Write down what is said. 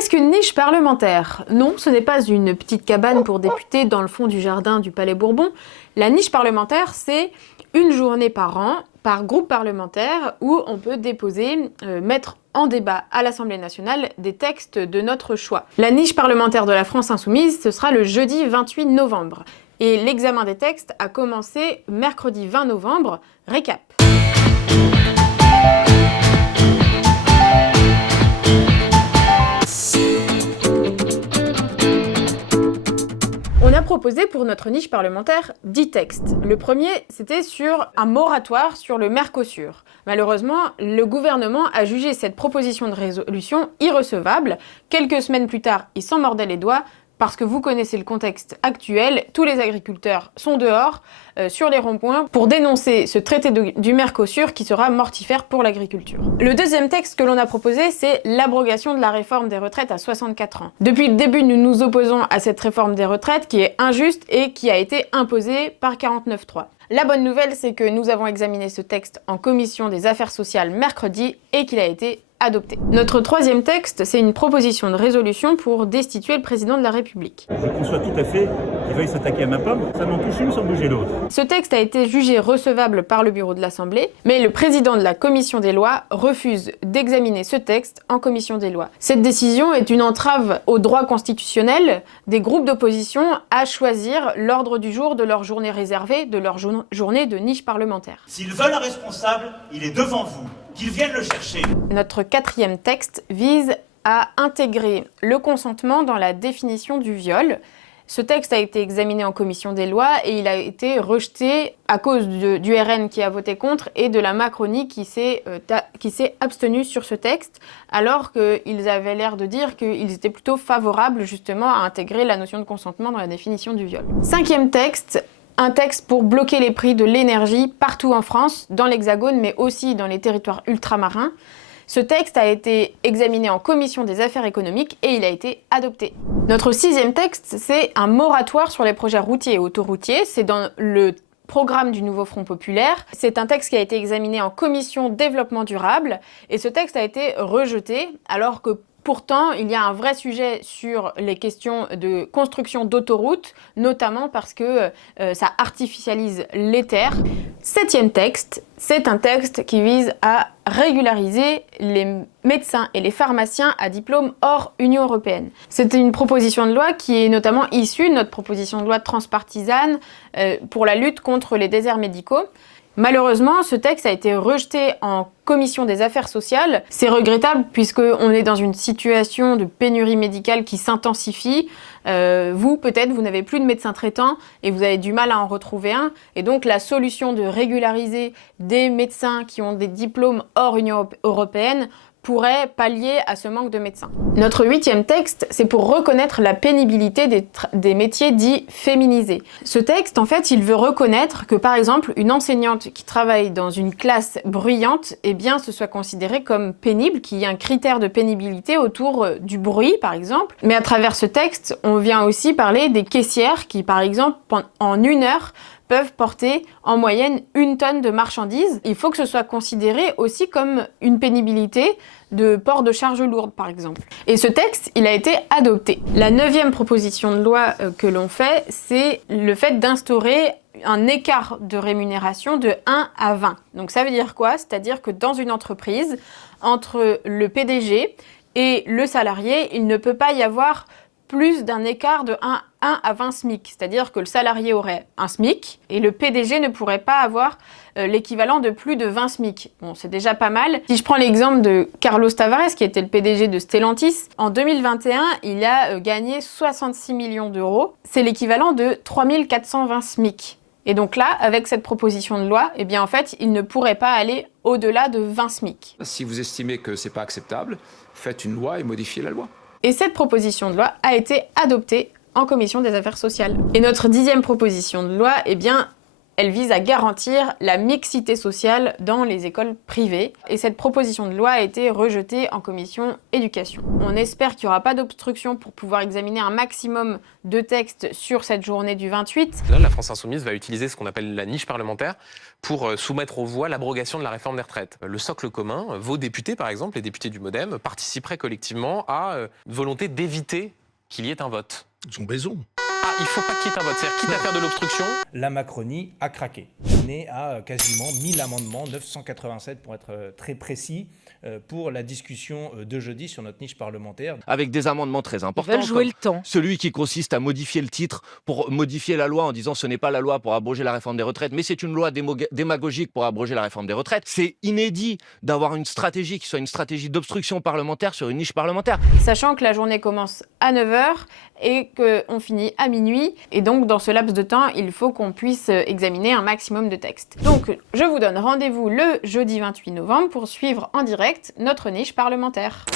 Qu'est-ce qu'une niche parlementaire? Non, ce n'est pas une petite cabane pour députés dans le fond du jardin du Palais Bourbon. La niche parlementaire, c'est une journée par an, par groupe parlementaire, où on peut déposer, mettre en débat à l'Assemblée nationale des textes de notre choix. La niche parlementaire de la France Insoumise, ce sera le jeudi 28 novembre. Et l'examen des textes a commencé mercredi 20 novembre. Récap. On a proposé pour notre niche parlementaire 10 textes. Le premier, c'était sur un moratoire sur le Mercosur. Malheureusement, le gouvernement a jugé cette proposition de résolution irrecevable. Quelques semaines plus tard, il s'en mordait les doigts parce que vous connaissez le contexte actuel, tous les agriculteurs sont dehors, sur les ronds-points, pour dénoncer ce traité du Mercosur qui sera mortifère pour l'agriculture. Le deuxième texte que l'on a proposé, c'est l'abrogation de la réforme des retraites à 64 ans. Depuis le début, nous nous opposons à cette réforme des retraites qui est injuste et qui a été imposée par 49.3. La bonne nouvelle, c'est que nous avons examiné ce texte en commission des affaires sociales mercredi et qu'il a été adopté. Notre troisième texte, c'est une proposition de résolution pour destituer le président de la République. Je conçois tout à fait qu'il veuille s'attaquer à ma pomme, ça m'en touche une sans bouger l'autre. Ce texte a été jugé recevable par le bureau de l'Assemblée, mais le président de la commission des lois refuse d'examiner ce texte en commission des lois. Cette décision est une entrave au droit constitutionnel des groupes d'opposition à choisir l'ordre du jour de leur journée réservée, de leur journée de niche parlementaire. S'ils veulent un responsable, il est devant vous. Qu'ils viennent le chercher. Notre quatrième texte vise à intégrer le consentement dans la définition du viol. Ce texte a été examiné en commission des lois et il a été rejeté à cause du RN qui a voté contre et de la Macronie qui s'est abstenue sur ce texte, alors qu'ils avaient l'air de dire qu'ils étaient plutôt favorables justement à intégrer la notion de consentement dans la définition du viol. Cinquième texte. Un texte pour bloquer les prix de l'énergie partout en France, dans l'Hexagone, mais aussi dans les territoires ultramarins. Ce texte a été examiné en commission des affaires économiques et il a été adopté. Notre sixième texte, c'est un moratoire sur les projets routiers et autoroutiers. C'est dans le programme du nouveau Front populaire. C'est un texte qui a été examiné en commission développement durable et ce texte a été rejeté alors que pourtant, il y a un vrai sujet sur les questions de construction d'autoroutes, notamment parce que ça artificialise les terres. Septième texte, c'est un texte qui vise à régulariser les médecins et les pharmaciens à diplôme hors Union européenne. C'est une proposition de loi qui est notamment issue de notre proposition de loi transpartisane pour la lutte contre les déserts médicaux. Malheureusement, ce texte a été rejeté en commission des affaires sociales. C'est regrettable puisqu'on est dans une situation de pénurie médicale qui s'intensifie. Vous, peut-être, vous n'avez plus de médecin traitant et vous avez du mal à en retrouver un. Et donc, la solution de régulariser des médecins qui ont des diplômes hors Union européenne pourrait pallier à ce manque de médecins. Notre huitième texte, c'est pour reconnaître la pénibilité des métiers dits féminisés. Ce texte, en fait, il veut reconnaître que, par exemple, une enseignante qui travaille dans une classe bruyante, eh bien, ce soit considéré comme pénible, qu'il y ait un critère de pénibilité autour du bruit, par exemple. Mais à travers ce texte, on vient aussi parler des caissières qui, par exemple, en 1 heure, peuvent porter en moyenne 1 tonne de marchandises. Il faut que ce soit considéré aussi comme une pénibilité de port de charges lourdes, par exemple. Et ce texte, il a été adopté. La 9e proposition de loi que l'on fait, c'est le fait d'instaurer un écart de rémunération de 1 à 20. Donc ça veut dire quoi? C'est-à-dire que dans une entreprise, entre le PDG et le salarié, il ne peut pas y avoir plus d'un écart de 1 à 20 SMIC. C'est-à-dire que le salarié aurait un SMIC et le PDG ne pourrait pas avoir l'équivalent de plus de 20 SMIC. Bon, c'est déjà pas mal. Si je prends l'exemple de Carlos Tavares, qui était le PDG de Stellantis, en 2021, il a gagné 66 millions d'euros. C'est l'équivalent de 3420 SMIC. Et donc là, avec cette proposition de loi, eh bien en fait, il ne pourrait pas aller au-delà de 20 SMIC. Si vous estimez que c'est pas acceptable, faites une loi et modifiez la loi. Et cette proposition de loi a été adoptée en commission des affaires sociales. Et notre 10e proposition de loi, eh bien, Elle vise à garantir la mixité sociale dans les écoles privées. Et cette proposition de loi a été rejetée en commission éducation. On espère qu'il n'y aura pas d'obstruction pour pouvoir examiner un maximum de textes sur cette journée du 28. Là, la France Insoumise va utiliser ce qu'on appelle la niche parlementaire pour soumettre aux voix l'abrogation de la réforme des retraites. Le socle commun, vos députés par exemple, les députés du MoDem, participeraient collectivement à une volonté d'éviter qu'il y ait un vote. Ils ont raison. Ah, il faut pas qu'il y ait un vote, c'est-à-dire quitte à faire de l'obstruction. La Macronie a craqué. On est à quasiment 1000 amendements, 987 pour être très précis, pour la discussion de jeudi sur notre niche parlementaire. Avec des amendements très importants. Ils veulent jouer le temps. Celui qui consiste à modifier le titre pour modifier la loi en disant ce n'est pas la loi pour abroger la réforme des retraites, mais c'est une loi démagogique pour abroger la réforme des retraites. C'est inédit d'avoir une stratégie qui soit une stratégie d'obstruction parlementaire sur une niche parlementaire. Sachant que la journée commence à 9h et qu'on finit à minuit. Et donc, dans ce laps de temps, il faut qu'on puisse examiner un maximum de textes. Donc, je vous donne rendez-vous le jeudi 28 novembre pour suivre en direct notre niche parlementaire.